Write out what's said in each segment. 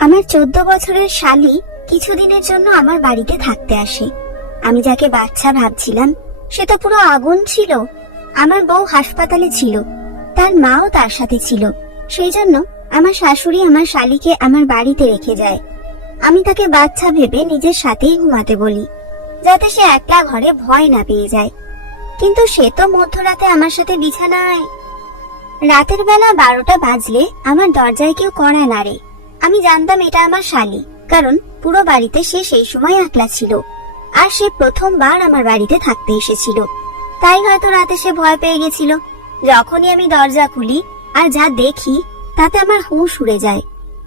আমার চোদ্দ বছরের শালি কিছুদিনের জন্য আমার বাড়িতে থাকতে আসে। আমি যাকে বাচ্চা ভাবছিলাম, সে তো পুরো আগুন ছিল। আমার বউ হাসপাতালে ছিল। তার মাও তার সাথে ছিল। সেই জন্য আমার শাশুড়ি আমার শালিকে আমার বাড়িতে রেখে যায়। আমি তাকে বাচ্চা ভেবে নিজের সাথেই ঘুমাতে বলি, যাতে সে একলা ঘরে ভয় না পেয়ে যায়। কিন্তু সে তো মধ্যরাতে আমার সাথে বিছানায়। রাতের বেলা বারোটা বাজলে আমার দরজায় কেউ কড়া নাড়ে। আমি জানতাম এটা আমার শালি, কারণ পুরো বাড়িতে সে সেই সময় একলা ছিল। আর সে প্রথমবার আমার বাড়িতে থাকতে এসেছিল। তাই হয়তো রাতে সে ভয় পেয়ে গেছিল। যখনই আমি দরজা খুলি আর যা দেখি, তাতে আমার হুঁশ উড়ে যায়।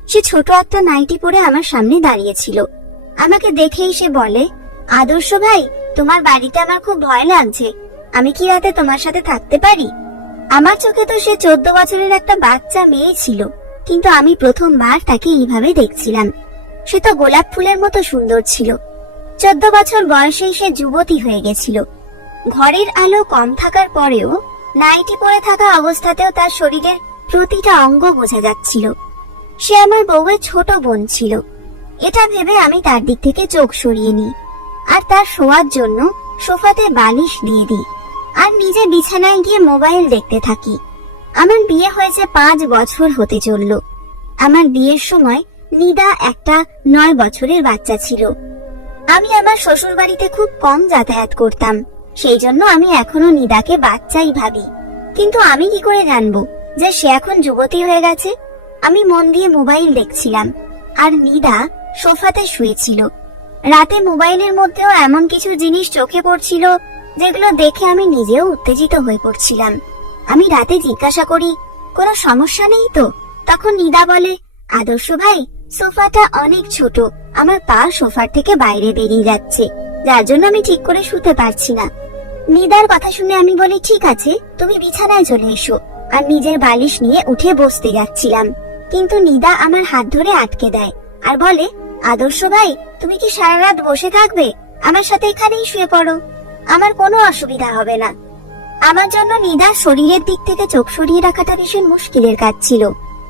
সে ছোট একটা নাইটি পরে আমার সামনে দাঁড়িয়েছিল আমাকে দেখেই সে বলে, আদর্শ ভাই, তোমার বাড়িতে আমার খুব ভয় লাগছে। আমি কি রাতে তোমার সাথে থাকতে পারি? আমার চোখে তো সে চোদ্দ বছরের একটা বাচ্চা মেয়ে ছিল। কিন্তু আমি প্রথমবার তাকে এইভাবে দেখছিলাম। সে তো গোলাপ ফুলের মতো সুন্দর ছিল। চোদ্দ বছর বয়সেই সে যুবতী হয়ে গেছিল। ঘরের আলো কম থাকার পরেও নাইটি পরে থাকা অবস্থাতেও তার শরীরের প্রতিটা অঙ্গ বোঝা যাচ্ছিল। সে আমার বউয়ের ছোট বোন ছিল। এটা ভেবে আমি তার দিক থেকে চোখ সরিয়ে নিই। আর তার শোয়ার জন্য সোফাতে বালিশ দিয়ে দিই। আর নিজে বিছানায় গিয়ে মোবাইল দেখতে থাকি। আমার বিয়ে হয়েছে পাঁচ বছর হতে চলল। আমার বিয়ের সময় নিদা একটা নয় বছরের বাচ্চা ছিল। আমি আমার শ্বশুর বাড়িতে খুব কম যাতায়াত করতাম। সেই জন্য আমি এখনও নিদাকে বাচ্চাই ভাবি। কিন্তু আমি কি করে জানব যে সে এখন যুবতী হয়ে গেছে? আমি মন দিয়ে মোবাইল দেখছিলাম, আর নিদা সোফাতে শুয়েছিল। রাতে মোবাইলের মধ্যেও এমন কিছু জিনিস চোখে পড়ছিল, যেগুলো দেখে আমি নিজেও উত্তেজিত হয়ে পড়ছিলাম। আমি রাতে জিজ্ঞাসা করি, কোনো সমস্যা নেই তো? তখন নিদা বলে, আদর্শ ভাই, সোফাটা অনেক ছোট, আমার পা সোফার থেকে বাইরে বেরিয়ে যাচ্ছে, যার জন্য আমি ঠিক করে শুতে পারছি না। নিদার কথা শুনে আমি বলি, ঠিক আছে, তুমি বিছানায় চলে এসো, আর নিজের বালিশ নিয়ে উঠে বসতে যাচ্ছিলাম। কিন্তু নিদা আমার হাত ধরে আটকে দেয়, আর বলে, আদর্শ ভাই, তুমি কি সারা রাত বসে থাকবে? আমার সাথে এখানেই শুয়ে পড়ো। আমার কোনো অসুবিধা হবে না। আমার জন্য নিদার শরীরের দিক থেকে চোখ সরিয়ে রাখাটা ভীষণ মুশকিলের কাজ ছিল।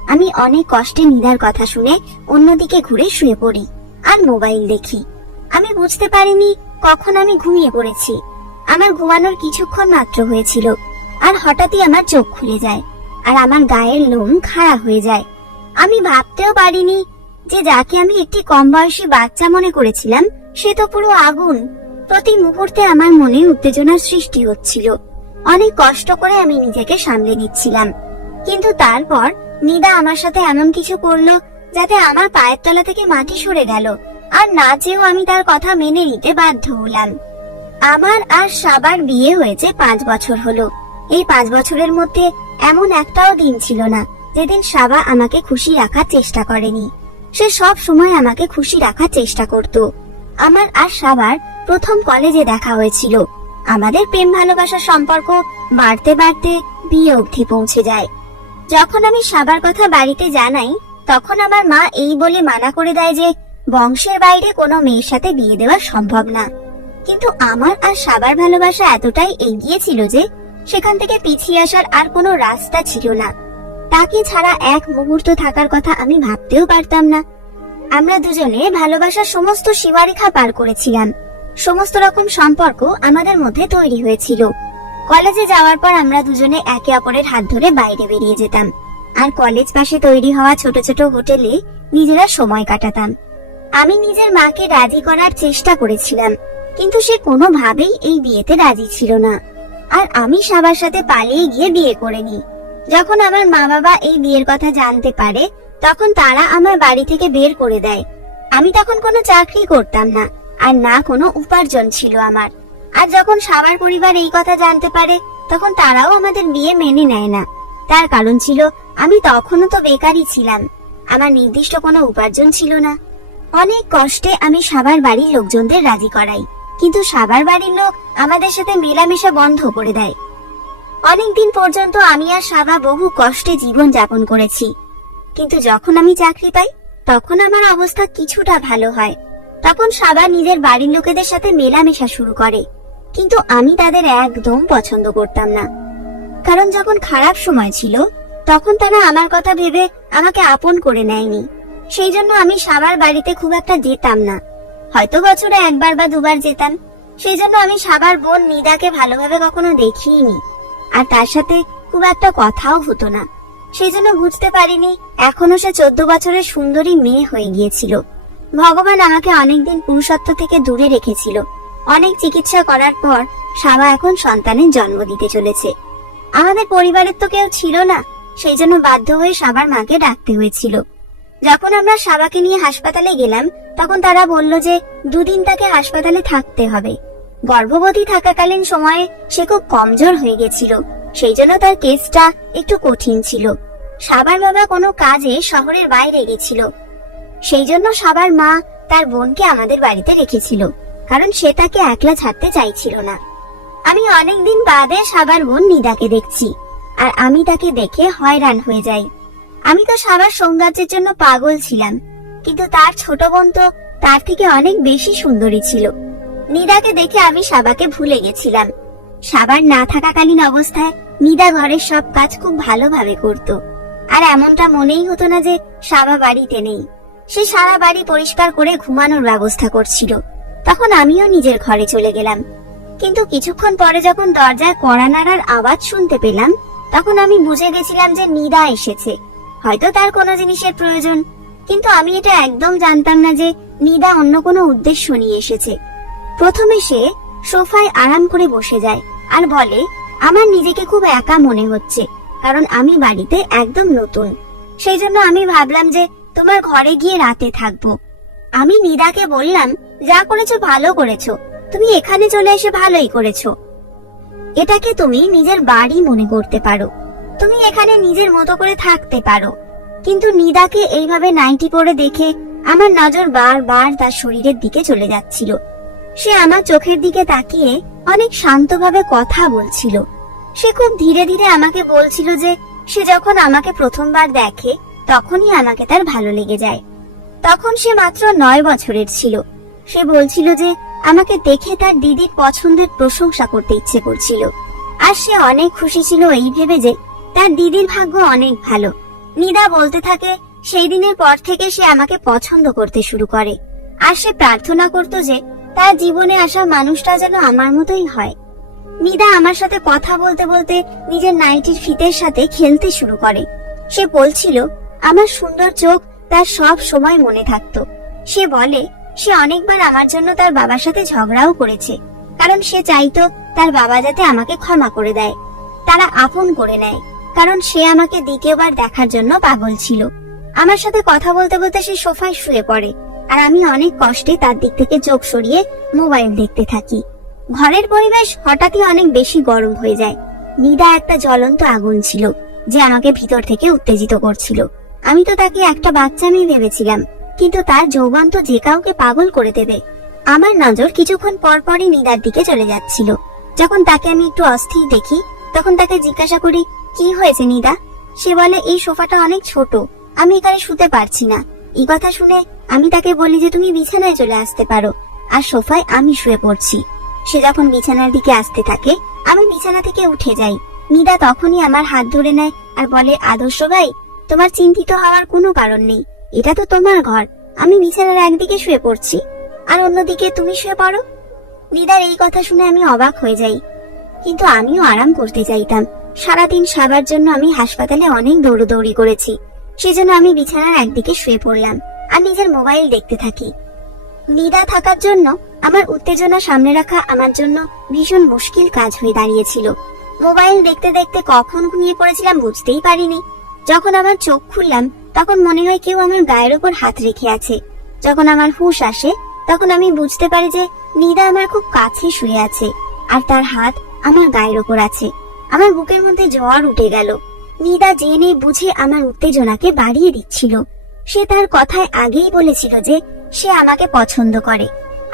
আমি অনেক কষ্টে নিদার কথা শুনে অন্যদিকে ঘুরে শুয়ে পড়ি আর মোবাইল দেখি। আমি বুঝতে পারিনি কখন আমি ঘুমিয়ে পড়েছি। আমার ঘুমানোর কিছুক্ষণ মাত্র হয়েছিল আর হঠাৎই আমার চোখ খুলে যায় আর আমার গায়ের লোম খাড়া হয়ে যায়। আমি ভাবতেও পারিনি যে যাকে আমি একটি কম বয়সী বাচ্চা মনে করেছিলাম, সে তো পুরো আগুন। প্রতি মুহূর্তে আমার মনে উত্তেজনার সৃষ্টি হচ্ছিল। অনেক কষ্ট করে আমি নিজেকে সামলে নিচ্ছিলাম। কিন্তু তারপর নিদা আমার সাথে এমন কিছু করল যাতে আমার পায়ের তলা থেকে মাটি সরে গেল আর না চেয়েও আমি তার কথা মেনে নিতে বাধ্য হলাম। আমার আর সাবার বিয়ে হয়েছে পাঁচ বছর হলো। এই পাঁচ বছরের মধ্যে এমন একটাও দিন ছিল না যেদিন সাবা আমাকে খুশি রাখার চেষ্টা করেনি। সে সব সময় আমাকে খুশি রাখার চেষ্টা করত। আমার আর সাবার প্রথম কলেজে দেখা হয়েছিল। আমাদের প্রেম ভালোবাসার সম্পর্ক বাড়তে বাড়তে বিয়ে অবধি পৌঁছে যায়। যখন আমি সাবার কথা বাড়িতে জানাই, তখন আমার মা এই বলে মানা করে দেয় যে, বংশের বাইরে কোনো মেয়ের সাথে বিয়ে দেওয়া সম্ভব না। কিন্তু আমার আর সাবার ভালোবাসা এতটাই এগিয়ে ছিল যে, সেখান থেকে পিছিয়ে আসার আর কোনো রাস্তা ছিল না। তাকে ছাড়া এক মুহূর্ত থাকার কথা আমি ভাবতেও পারতাম না। আমরা দুজনে ভালোবাসার সমস্ত সীমারেখা পার করেছিলাম। সমস্ত রকম সম্পর্ক আমাদের মধ্যে তৈরি হয়েছিল। কলেজে যাওয়ার পর আমরা দুজনে একে অপরের হাত ধরে বাইরে বেরিয়ে যেতাম। আর কলেজ পাশে তৈরি হওয়া ছোট ছোট হোটেলে নিজেরা সময় কাটাতাম। আমি নিজের মাকে রাজি করার চেষ্টা করেছিলাম, কিন্তু সে কোনোভাবেই এই বিয়েতে রাজি ছিল না। আর আমি সবার সাথে পালিয়ে গিয়ে বিয়ে করে নিই। যখন আমার মা বাবা এই বিয়ের কথা জানতে পারে, তখন তারা আমার বাড়ি থেকে বের করে দেয়। আমি তখন কোনো চাকরি করতাম না। আর না কোনো উপার্জন ছিল আমার। আর যখন সাবার পরিবার এই কথা জানতে পারে, তখন তারাও আমাদের বিয়ে মেনে নেয় না। তার কারণ ছিল, আমি তখনও তো বেকারই ছিলাম। আমার নির্দিষ্ট কোনো উপার্জন ছিল না। অনেক কষ্টে আমি সাবার বাড়ির লোকজনদের রাজি করাই, কিন্তু সাবার বাড়ির লোক আমাদের সাথে মেলামেশা বন্ধ করে দেয়। অনেকদিন পর্যন্ত আমি আর সাবা বহু কষ্টে জীবন যাপন করেছি। কিন্তু যখন আমি চাকরি পাই, তখন আমার অবস্থা কিছুটা ভালো হয়। তখন সাবা নিজের বাড়ির লোকেদের সাথে মেলামেশা শুরু করে। কিন্তু আমি তাদের একদম পছন্দ করতাম না। কারণ যখন খারাপ সময় ছিল, তখন তারা আমার কথা ভেবে আমাকে আপন করে নেয়নি। সেই জন্য আমি সাবার বাড়িতে খুব একটা যেতাম না। হয়তো বছরে একবার বা দুবার যেতাম। সেই জন্য আমি সাবার বোন নিদাকে ভালোভাবে কখনো দেখিনি। আর তার সাথে খুব একটা কথাও হতো না। সেই জন্য বুঝতে পারিনি, এখনও সে চোদ্দ বছরের সুন্দরী মেয়ে হয়ে গিয়েছিল। ভগবান আমাকে অনেকদিন পুরুষত্ব থেকে দূরে রেখেছিল। অনেক চিকিৎসা করার পর সাবা এখন সন্তানের জন্ম দিতে চলেছে। আমাদের পরিবারের তো কেউ ছিল না, সেই জন্য বাধ্য হয়ে সাবার মাকে ডাকতে হয়েছিল। যখন আমরা সাবাকে নিয়ে হাসপাতালে গেলাম, তখন তারা বলল যে দুদিন তাকে হাসপাতালে থাকতে হবে। গর্ভবতী থাকাকালীন সময়ে সে খুব কমজোর হয়ে গেছিল, সেই জন্য তার কেসটা একটু কঠিন ছিল। সাবার বাবা কোনো কাজে শহরের বাইরে গেছিল সেই জন্য সবার মা তার বোনকে আমাদের বাড়িতে রেখেছিল, কারণ সে তাকে একলা ছাড়তে চাইছিল না। আমি অনেকদিন বাদে সাবার বোন নিদাকে দেখছি, আর আমি তাকে দেখে হয়রান হয়ে যাই। আমি তো সাবার সৌন্দর্যের জন্য পাগল ছিলাম, কিন্তু তার ছোট বোন তো তার থেকে অনেক বেশি সুন্দরী ছিল। নিদাকে দেখে আমি সাবাকে ভুলে গেছিলাম। সাবার না থাকাকালীন অবস্থায় নিদা ঘরের সব কাজ খুব ভালোভাবে করত, আর এমনটা মনেই হতো না যে সাবা বাড়িতে নেই। সে সারা বাড়ি পরিষ্কার করে ঘুমানোর ব্যবস্থা করছিল। তখন আমিও নিজের ঘরে চলে গেলাম। কিন্তু কিছুক্ষণ পরে যখন দরজায় কড়া নাড়ার আওয়াজ শুনতে পেলাম, তখন আমি বুঝে গেছিলাম যে নিদা এসেছে। হয়তো তার কোনো জিনিসের প্রয়োজন। কিন্তু আমি এটা একদম জানতাম না যে নিদা অন্য কোনো উদ্দেশ্য নিয়ে এসেছে। প্রথমে সে সোফায় আরাম করে বসে যায় আর বলে, আমার নিজেকে খুব একা মনে হচ্ছে, কারণ আমি বাড়িতে একদম নতুন। সেই জন্য আমি ভাবলাম যে তোমার ঘরে গিয়ে রাতে থাকব। আমি নিদাকে বললাম, যা করেছ ভালো করেছ। তুমি এখানে চলে এসে ভালোই করেছ। এটাকে তুমি নিজের বাড়ি মনে করতে পারো। তুমি এখানে নিজের মতো করে থাকতে পারো। কিন্তু নিদাকে এইভাবে নাইটি পরে দেখে আমার নজর বারবার তার শরীরের দিকে চলে যাচ্ছিল। সে আমার চোখের দিকে তাকিয়ে অনেক শান্তভাবে কথা বলছিল। সে খুব ধীরে ধীরে আমাকে বলছিল যে, সে যখন আমাকে প্রথমবার দেখে তখনই আমাকে তার ভালো লেগে যায়। তখন সে মাত্র নয় বছরের ছিল। সে বলছিল যে, আমাকে দেখে তার দিদির পছন্দের প্রশংসা করতে ইচ্ছে করছিল। আর সে অনেক খুশি ছিল এই ভেবে যে, তার দিদির ভাগ্য অনেক ভালো। নিদা বলতে থাকে, সেই দিনের পর থেকে সে আমাকে পছন্দ করতে শুরু করে। আর সে প্রার্থনা করত যে, তার জীবনে আসা মানুষটা যেন আমার মতোই হয়। নিদা আমার সাথে কথা বলতে বলতে নিজের নাইটির ফিতের সাথে খেলতে শুরু করে। সে বলছিল আমার সুন্দর চোখ তার সব সময় মনে থাকতো। সে বলে, সে অনেকবার আমার জন্য তার বাবার সাথে ঝগড়াও করেছে, কারণ সে চাইতো তার বাবা যাতে আমাকে ক্ষমা করে দেয়। তারা আপন করে নেয়, কারণ সে আমাকে দ্বিতীয়বার দেখার জন্য পাগল ছিল। আমার সাথে কথা বলতে বলতে সে সোফায় শুয়ে পড়ে, আর আমি অনেক কষ্টে তার দিক থেকে চোখ সরিয়ে মোবাইল দেখতে থাকি। ঘরের পরিবেশ হঠাৎই অনেক বেশি গরম হয়ে যায়। নিদা একটা জ্বলন্ত আগুন ছিল, যে আমাকে ভিতর থেকে উত্তেজিত করছিল। আমি তো তাকে একটা বাচ্চা মেয়ে ভেবেছিলাম, কিন্তু তার যৌবন তো যে কাউকে পাগল করে দেবে। আমার নজর কিছুক্ষণ পর পরই নিদার দিকে চলে যাচ্ছিল। যখন তাকে আমি একটু অস্থির দেখি, তখন তাকে জিজ্ঞাসা করি, কি হয়েছে নিদা? সে বলে, এই সোফাটা অনেক ছোট, আমি এখানে শুতে পারছি না। এই কথা শুনে আমি তাকে বলি যে তুমি বিছানায় চলে আসতে পারো, আর সোফায় আমি শুয়ে পড়ছি। সে যখন বিছানার দিকে আসতে থাকে, আমি বিছানা থেকে উঠে যাই। নিদা তখনই আমার হাত ধরে নেয় আর বলে, আদর্শ ভাই তোমার চিন্তিত হওয়ার কোনো কারণ নেই। এটা তো তোমার ঘর। আমি বিছানার একদিকে শুয়ে পড়ছি। আর অন্যদিকে তুমি শুয়ে পড়ো। নিদার এই কথা শুনে আমি অবাক হয়ে যাই। কিন্তু আমিও আরাম করতে চাইতাম। সারাদিন সাবার জন্য আমি হাসপাতালে অনেক দৌড়দৌড়ি করেছি। সেজন্য আমি বিছানার একদিকে শুয়ে পড়লাম আর নিজের মোবাইল দেখতে থাকি। নিদা থাকার জন্য আমার উত্তেজনা সামনে রাখা আমার জন্য ভীষণ মুশকিল কাজ হয়ে দাঁড়িয়েছিল। মোবাইল দেখতে দেখতে কখন ঘুমিয়ে পড়েছিলাম বুঝতেই পারিনি। যখন আমার চোখ খুললাম, তখন মনে হয় কেউ আমার গায়ের উপর হাত রেখে আছে। যখন আমার হুঁশ আসে, তখন আমি বুঝতে পারি যে নিদা আমার খুব কাছে শুয়ে আছে, আর তার হাত আমার গায়ের ওপর আছে। আমার বুকের মধ্যে জ্বর উঠে গেল। নিদা জেনে বুঝে আমার উত্তেজনাকে বাড়িয়ে দিচ্ছিল। সে তার কথায় আগেই বলেছিল যে সে আমাকে পছন্দ করে,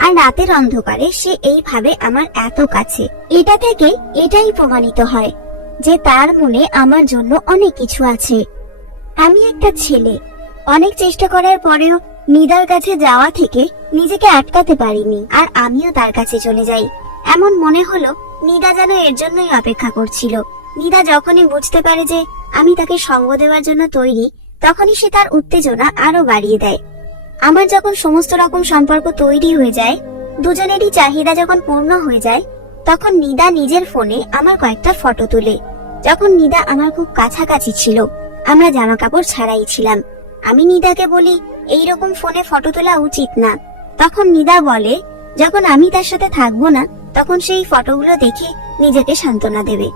আর রাতের অন্ধকারে সে এইভাবে আমার এত কাছে। এটা থেকে এটাই প্রমাণিত হয়। যে তার মনে আমার জন্য অনেক কিছু আছে। আমি একটা ছেলে। অনেক চেষ্টা করার পরেও নিদার কাছে যাওয়া থেকে নিজেকে আটকাতে পারিনি আর আমিও তার কাছে চলে যাই। এমন মনে হলো নিদা যেন এর জন্যই অপেক্ষা করছিল। নিদা যখনই বুঝতে পারে যে আমি তাকে সঙ্গ দেওয়ার জন্য তৈরি, তখনই সে তার উত্তেজনা আরও বাড়িয়ে দেয়। আমার যখন সমস্ত রকম সম্পর্ক তৈরি হয়ে যায়, দুজনেরই চাহিদা যখন পূর্ণ হয়ে যায় তখন নিদা নিজের ফোনে আমার কয়েকটা ফটো তোলে। যখন নিদা আমার খুব কাছাকাছি ছিল, আমরা জামা কাপড় ছাড়াই ছিলাম। আমি নিদাকে বলি এই রকম ফোনে ফটো তোলা উচিত না। তখন নিদা বলে, যখন আমি তার সাথে থাকব না, তখন সেই ফটোগুলো দেখে নিজেকে সান্ত্বনা দেবে।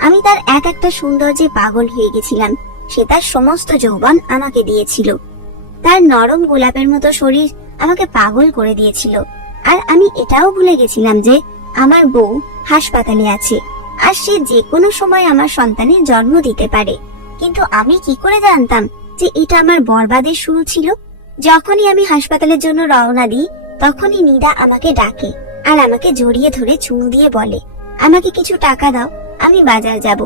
আমি তার এক একটা সৌন্দর্যে পাগল হয়ে গেছিলাম, সে তার সমস্ত যৌবন আমাকে দিয়েছিল। তার নরম গোলাপের মতো শরীর আমাকে পাগল করে দিয়েছিল। আর আমি এটাও ভুলে গেছিলাম যে আমার বউ হাসপাতালে আছে, আর সে যে কোনো সময় আমার সন্তানের জন্ম দিতে পারে। কিন্তু আমি কি করে জানতাম যে এটা আমার বরবাদের শুরু ছিল? যখনই আমি হাসপাতালের জন্য রওনা দিই, তখনই নিদা আমাকে ডাকে আর আমাকে জড়িয়ে ধরে চুল দিয়ে বলে, আমাকে কিছু টাকা দাও, আমি বাজার যাব।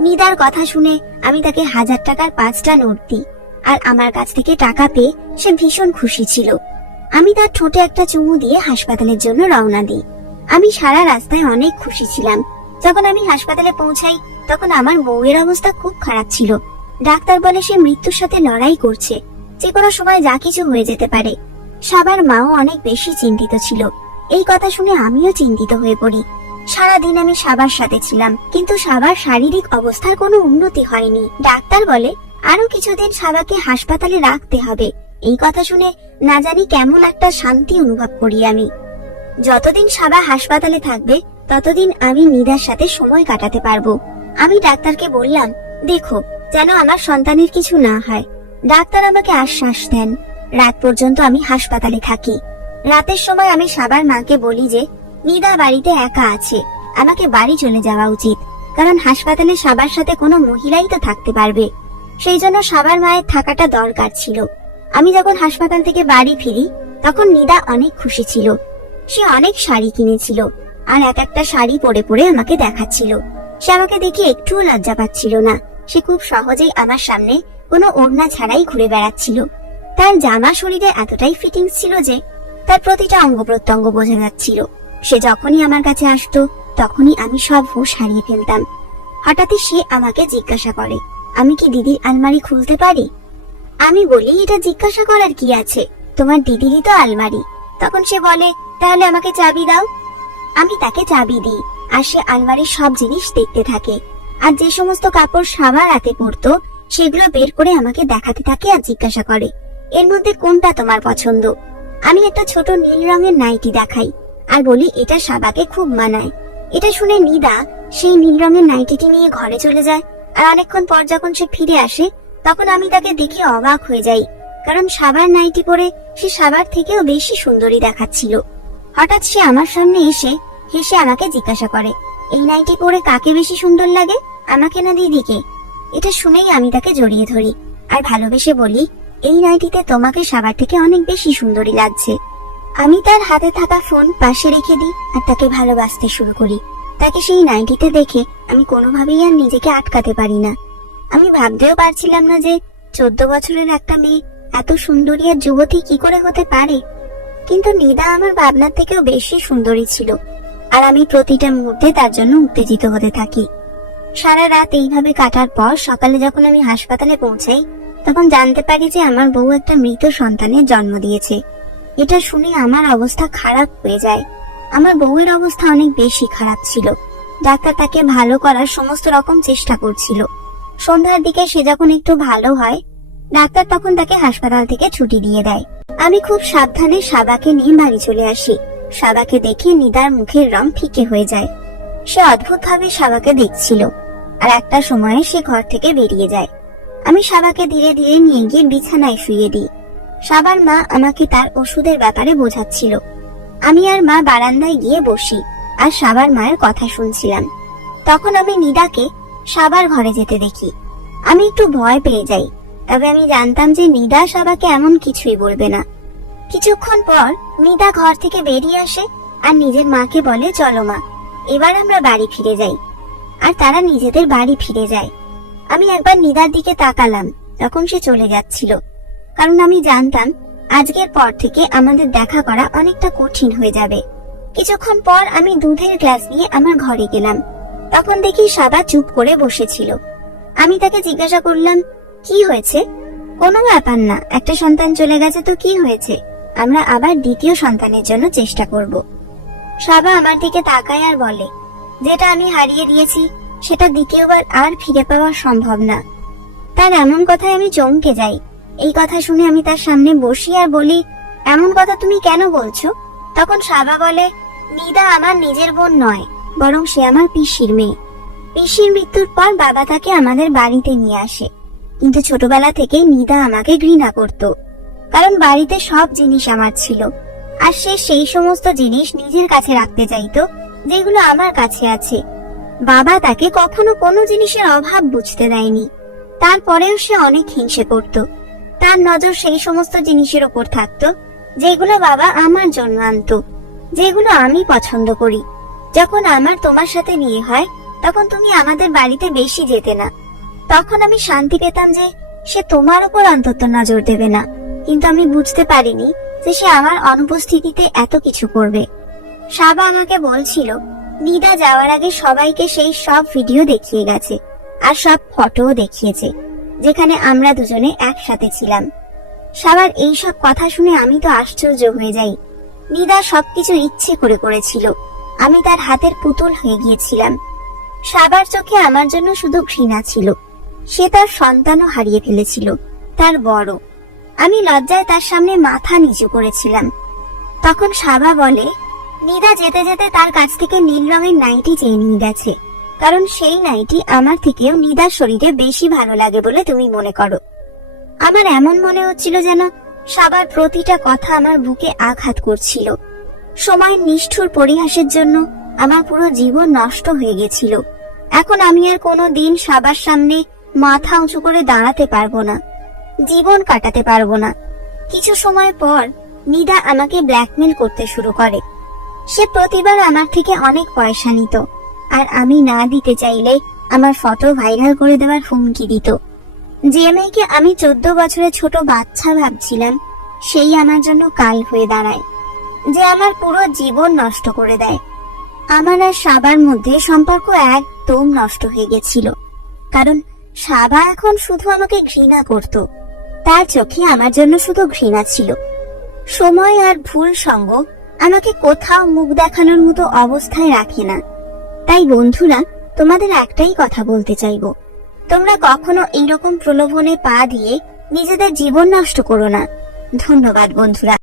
নিদার কথা শুনে আমি তাকে হাজার টাকার পাঁচটা নোট দিই আর আমার কাছ থেকে টাকা পেয়ে সে ভীষণ খুশি ছিল। আমি তার ঠোঁটে একটা চুমু দিয়ে হাসপাতালের জন্য রওনা দিই। আমি সারা রাস্তায় অনেক খুশি ছিলাম। যখন আমি হাসপাতালে পৌঁছাই, তখন আমার বউয়ের অবস্থা খুব খারাপ ছিল। ডাক্তার বলে সে মৃত্যুর সাথে লড়াই করছে। যে কোনো সময় যা কিছু হয়ে যেতে পারে। সবার মাও অনেক বেশি চিন্তিত ছিল। এই কথা শুনে আমিও চিন্তিত হয়ে পড়ি। সারাদিন আমি সাবার সাথে ছিলাম, কিন্তু সাবার শারীরিক অবস্থার কোনো উন্নতি হয়নি। ডাক্তার বলে, আরও কিছুদিন সাবাকে হাসপাতালে রাখতে হবে। এই কথা শুনে না জানি কেমন একটা শান্তি অনুভব করি আমি। যতদিন সাবা হাসপাতালে থাকবে, ততদিন আমি নিদার সাথে সময় কাটাতে পারব। আমি ডাক্তারকে বললাম, দেখো, যেন আমার সন্তানের কিছু না হয়। ডাক্তার আমাকে আশ্বাস দেন, রাত পর্যন্ত আমি হাসপাতালে থাকি। রাতের সময় আমি সাবার মাকে বলি যে, নিদা বাড়িতে একা আছে, আমাকে বাড়ি চলে যাওয়া উচিত, কারণ হাসপাতালে সাবার সাথে কোনো মহিলাই তো থাকতে পারবে। সেই জন্য সাবার মায়ের থাকাটা দরকার ছিল। আমি যখন হাসপাতাল থেকে বাড়ি ফিরি, তখন নিদা অনেক খুশি ছিল। সে অনেক শাড়ি কিনেছিল। আর এক একটা শাড়ি পরে পরে আমাকে দেখাচ্ছিল। সে আমাকে দেখে একটুও লজ্জা পাচ্ছিল না। সে খুব সহজেই আমার সামনে কোনো ওড়না ছাড়াই ঘুরে বেড়াচ্ছিল। তার জামা শরীরে এতটাই ফিটিংস ছিল যে, তার প্রতিটা অঙ্গ প্রত্যঙ্গ বোঝা যাচ্ছিল। সে যখনই আমার কাছে আসতো, তখনই আমি সব হুঁশ হারিয়ে ফেলতাম। হঠাৎই সে আমাকে জিজ্ঞাসা করে, আমি কি দিদির আলমারি খুলতে পারি? আমি বলি, এটা জিজ্ঞাসা করার কি আছে? তোমার দিদিরই তো আলমারি। তখন সে বলে তাহলে আমাকে চাবি দাও। আমি তাকে চাবি দিই, আর সে আলমারির সব জিনিস দেখতে থাকে। আর যে সমস্ত কাপড় সাবার রাতে পরতো সেগুলো বের করে আমাকে দেখাতে থাকে আর জিজ্ঞাসা করে, এর মধ্যে কোনটা তোমার পছন্দ? আমি একটা ছোট নীল রঙের নাইটি দেখাই, আর বলি, এটা সাবাকে খুব মানায়। এটা শুনে নিদা সেই নীল রঙের নাইটিটি নিয়ে ঘরে চলে যায়, আর অনেকক্ষণ পর যখন সে ফিরে আসে, তখন আমি তাকে দেখে অবাক হয়ে যাই, কারণ সাবার নাইটি পরে সে সাবার থেকেও বেশি সুন্দরী দেখাচ্ছিল। হঠাৎ সে আমার সামনে এসে হেসে আমাকে জিজ্ঞাসা করে, এই নাইটি পরে কাকে বেশি সুন্দর লাগে? আমাকে না দিদিকে? এটা শুনেই আমি তাকে জড়িয়ে ধরি আর ভালোবেসে বলি, এই নাইটিতে তোমাকে সবার থেকে অনেক বেশি সুন্দরী লাগছে। আমি তার হাতে থাকা ফোন পাশে রেখে দিই আর তাকে ভালোবাসতে শুরু করি। তাকে সেই নাইটিতে দেখে আমি কোনোভাবেই আর নিজেকে আটকাতে পারি না। আমি ভাবতেও পারছিলাম না যে চোদ্দ বছরের একটা মেয়ে এত সুন্দরী আর যুবতী কি করে হতে পারে। কিন্তু নিদা আমার ভাবনার থেকেও বেশি সুন্দরী ছিল। আর আমি প্রতিটা মুহূর্তে তার জন্য উত্তেজিত হতে থাকি। সারা রাত এইভাবে কাটার পর সকালে যখন আমি হাসপাতালে পৌঁছাই, তখন জানতে পারি যে আমার বউ একটা মৃত সন্তানের জন্ম দিয়েছে। এটা শুনে আমার অবস্থা খারাপ হয়ে যায়। আমার বউয়ের অবস্থা অনেক বেশি খারাপ ছিল। ডাক্তার তাকে ভালো করার সমস্ত রকম চেষ্টা করছিল। সন্ধ্যার দিকে সে যখন একটু ভালো হয় ডাক্তার তখন তাকে হাসপাতাল থেকে ছুটি দিয়ে দেয়। আমি খুব সাবধানে সাবাকে নিয়ে বাড়ি চলে আসি। সাবাকে দেখে নিদার মুখের রং ফিকে হয়ে যায়। সে অদ্ভুতভাবে সাবাকে দেখছিল আর একটা সময়ে সে ঘর থেকে বেরিয়ে যায়। আমি সাবাকে ধীরে ধীরে নিয়ে গিয়ে বিছানায় শুয়ে দিই। সাবার মা আমাকে তার ওষুধের ব্যাপারে বোঝাচ্ছিল। আমি আর মা বারান্দায় গিয়ে বসি আর সাবার মায়ের কথা শুনছিলাম। তখন আমি নিদাকে সাবার ঘরে যেতে দেখি। আমি একটু ভয় পেয়ে যাই। তবে আমি জানতাম যে নিদা সাবাকে এমন কিছুই বলবে না। কিছুক্ষণ পর নিদা ঘর থেকে বেরিয়ে আসে আর নিজের মাকে বলে, চলো মা, এবার আমরা বাড়ি ফিরে যাই। আর তারা নিজেদের বাড়ি ফিরে যায়। আমি একবার নিদার দিকে তাকালাম, তখন সে চলে যাচ্ছিল। কারণ আমি জানতাম, আজকের পর থেকে আমাদের দেখা করা অনেকটা কঠিন হয়ে যাবে। কিছুক্ষণ পর আমি দুধের গ্লাস নিয়ে আমার ঘরে গেলাম। তখন দেখি সাবা চুপ করে বসেছিল। আমি তাকে জিজ্ঞাসা করলাম কি হয়েছে? কোনো ব্যাপার না, একটা সন্তান চলে গেছে তো কি হয়েছে? আমরা আবার দ্বিতীয় সন্তানের জন্য চেষ্টা করব। সাবা আমার দিকে তাকায় আর বলে, যেটা আমি হারিয়ে দিয়েছি, সেটা দ্বিতীয়বার আর ফিরে পাওয়া সম্ভব না। তার এমন কথায় আমি চমকে যাই। এই কথা শুনে আমি তার সামনে বসি আর বলি, এমন কথা তুমি কেন বলছো? তখন সাবা বলে, নিদা আমার নিজের বোন নয়, বরং সে আমার পিসির মেয়ে। পিসির মৃত্যুর পর বাবা তাকে আমাদের বাড়িতে নিয়ে আসে। কিন্তু ছোটবেলা থেকেই নিদা আমাকে ঘৃণা করত। কারণ বাড়িতে সব জিনিস আমার ছিল। আর সে সেই সমস্ত জিনিস নিজের কাছে রাখতে চাইতো, যেগুলো আমার কাছে আছে। বাবা তাকে কখনো কোনো জিনিসের অভাব বুঝতে দেয়নি। তারপরেও সে অনেক হিংসে করত। তার নজর সেই সমস্ত জিনিসের ওপর থাকতো, যেগুলো বাবা আমার জন্য আনতো, যেগুলো আমি পছন্দ করি। যখন আমার তোমার সাথে বিয়ে হয়, তখন তুমি আমাদের বাড়িতে বেশি যেতে না। তখন আমি শান্তি পেতাম যে সে তোমার উপর অন্তত নজর দেবে না। কিন্তু আমি বুঝতে পারিনি যে সে আমার অনুপস্থিতিতে এত কিছু করবে। সাবা আমাকে বলছিল, নিদা যাওয়ার আগে সবাইকে সেই সব ভিডিও দেখিয়ে গেছে আর সব ফটোও দেখিয়েছে, যেখানে আমরা দুজনে একসাথে ছিলাম। সাবার এইসব কথা শুনে আমি তো আশ্চর্য হয়ে যাই। নিদা সবকিছু ইচ্ছে করে করেছিল। আমি তার হাতের পুতুল হয়ে গিয়েছিলাম। সাবার চোখে আমার জন্য শুধু ঘৃণা ছিল। সে তার সন্তানও হারিয়ে ফেলেছিল, তার বড়। আমি লজ্জায় তার সামনে মাথা নিচু করেছিলাম। তখন সাবা বলে, নিদা যেতে যেতে তার কাছ থেকে নীল রঙের নাইটি চেয়ে নিয়ে গেছে। কারণ সেই নাইটি আমার থেকেও নিদার শরীরে বেশি ভালো লাগে বলে তুমি মনে করো। আমার এমন মনে হচ্ছিল যেন সাবার প্রতিটা কথা আমার বুকে আঘাত করছিল। সময়ের নিষ্ঠুর পরিহাসের জন্য আমার পুরো জীবন নষ্ট হয়ে গেছিল। এখন আমি আর কোনো দিন সাবার সামনে মাথা উঁচু করে দাঁড়াতে পারব না। জীবন কাটাতে পারব না। কিছু সময় পর নিদা আমাকে ব্ল্যাকমেল করতে শুরু করে। সে প্রতিবার আমার থেকে অনেক পয়সা নিত, আর আমি না দিতে চাইলে আমার ফটো ভাইরাল করে দেওয়ার হুমকি দিত। যে মেয়েকে আমি চোদ্দ বছরের ছোট বাচ্চা ভাবছিলাম, সেই আমার জন্য কাল হয়ে দাঁড়ায়, যে আমার পুরো জীবন নষ্ট করে দেয়। আমার আর সাবার মধ্যে সম্পর্ক একদম নষ্ট হয়ে গেছিল, কারণ সাবা এখন শুধু আমাকে ঘৃণা করত। তার চোখে আমার জন্য শুধু ঘৃণা ছিল। সময় আর ভুল সঙ্গ আমাকে কোথাও মুখ দেখানোর মতো অবস্থায় রাখে না। তাই বন্ধুরা, তোমাদের একটাই কথা বলতে চাইব। তোমরা কখনো এইরকম প্রলোভনে পা দিয়ে নিজেদের জীবন নষ্ট করো না। ধন্যবাদ বন্ধুরা।